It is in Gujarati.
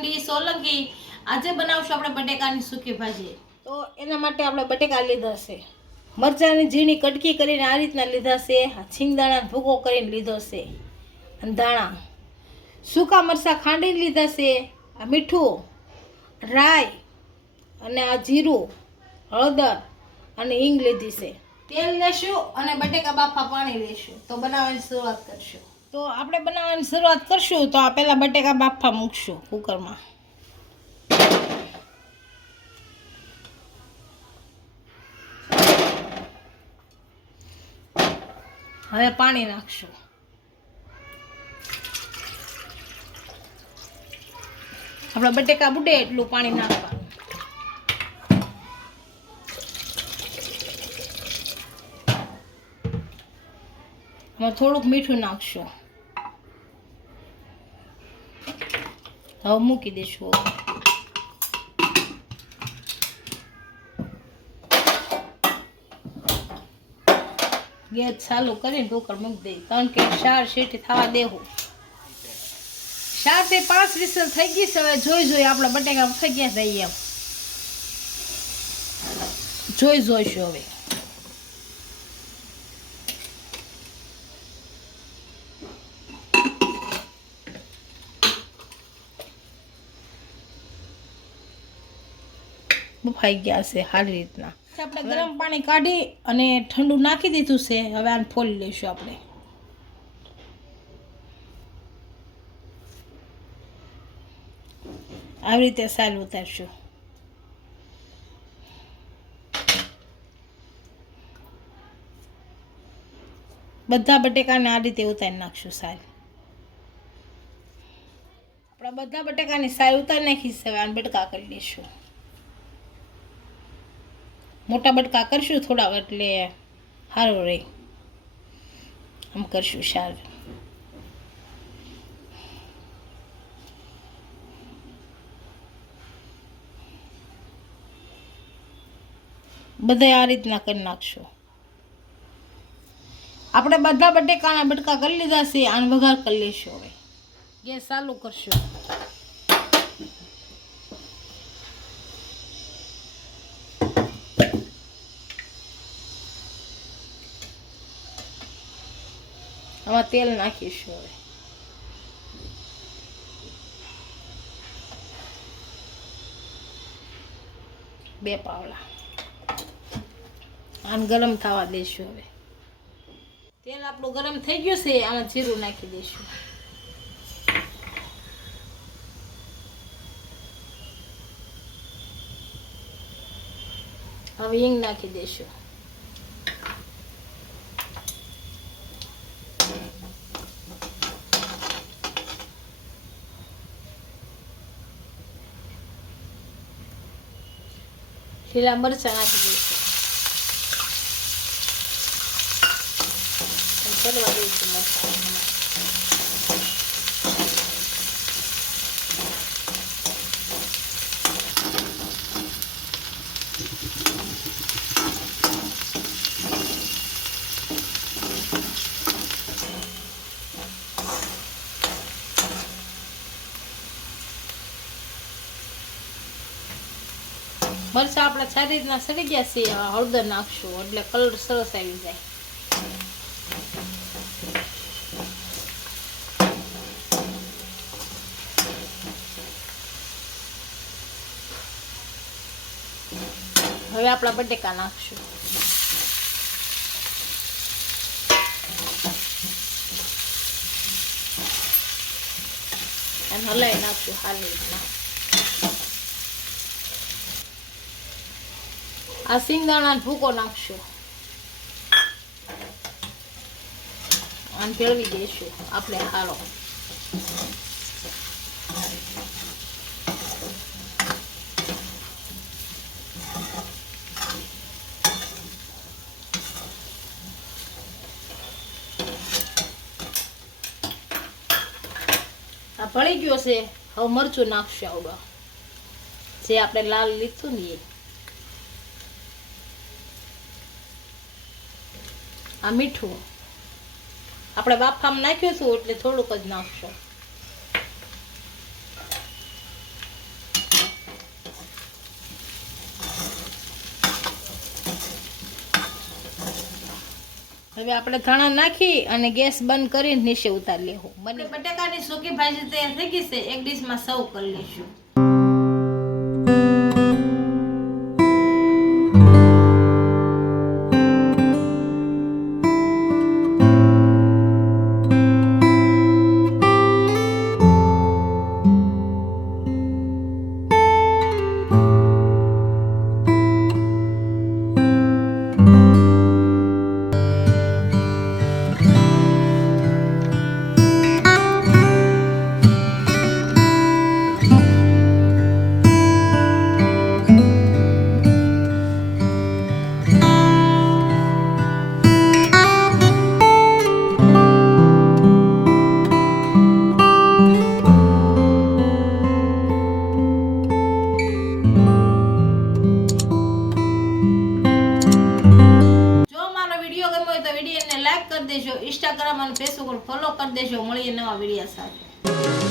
મંડી સોલંકી આજે બનાવશું આપણે બટેકાની સૂકી ભાજી. તો એના માટે આપણે બટેકા લીધા છે. મરચાંની ઝીણી કટકી કરીને આ રીતના લીધા છે. છીંગદાણા ભૂકો કરીને લીધો છે. અને ધાણા. સૂકા મરચાં ખાંડીને લીધા છે. આ મીઠું રાઈ અને આ જીરું હળદર અને હિંગ લીધી છે. તેલ લેશું અને બટેકા બાફા પાણી લેશું. તો બનાવવાની શરૂઆત કરશું. તો આપણે બનાવવાની શરૂઆત કરશું તો આ પહેલાં બટેકા બાફા મૂકશું કુકરમાં. હવે પાણી નાખશું. આપણા બટેકા બુડે એટલું પાણી નાખવાનું. થોડુંક મીઠું નાખશું. હવે મૂકી દઈશું ગેસ ચાલુ કરીને ઢોકર મૂકી દઈ કારણ કે ચાર શેઠી થવા દેવું ચારથી પાંચ વિસલ થઈ ગઈ છે, હવે જોઈ જોઈ આપણા બટેકા થઈ ગયા થઈ એમ. જોઈ જોઈશું હવે. બફાઈ ગયા છે સારી રીતના. આપણે ગરમ પાણી કાઢી અને ઠંડુ નાખી દીધું છે. હવે આને ફોલી લઈશું આપણે. આવી રીતે સારું ઉતારશું. બધા બટેકાને આ રીતે ઉતારી નાખશું સારી આપણા બધા બટેકાની સારી ઉતારી નાખી છે. અને બટકા કરી લઈશું મોટા બટકા કરશું થોડા, એટલે સારું રહે. આમ કરશું સારું. બધા આ રીતના કરી નાખશું. આપણે બધા બટેકાના બટકા કરી લીધા છે, આને વઘાર કરી લઈશું હવે. ગેસ ચાલુ કરશું. આમાં તેલ નાખીશું હવે. બે પાવલા આને ગરમ થવા દઈશું હવે. તેલ આપણું ગરમ થઈ ગયું છે, આમાં જીરું નાખી દઈશું હવે હિંગ નાખી દઈશું લીલા મરચાં નાખી દઈશું અને ચડવા મરચાં આપણે સારી રીતના સડી ગયા છે હળદર નાખશું, એટલે કલર સરસ આવી જાય. હવે આપણા બટેકા નાખશું. અને હલાવી નાખશું હાલી રીતના. આ સિંગદાણા ભૂકો નાખશું. અને ભેળવી દઈશું આપણે હારો આ ભળી ગયો છે હવે મરચું નાખશું આવડો જે આપણે લાલ લીધું ને એ. આ મીઠું. આપણે બાફામાં નાખ્યું હતું એટલે થોડુંક જ નાખશો. હવે આપણે ધાણા નાખી અને ગેસ બંધ કરી નીચે ઉતારી લેવું. બને બટાકાની સૂકી ભાજી તૈયાર થઈ ગઈ છે. એક ડીશમાં સર્વ કરી લઈશું. ઇન્સ્ટાગ્રામ ફેસબુક ફોલો કરી દેજો. મળીએ નવા વિડીયા સાથે.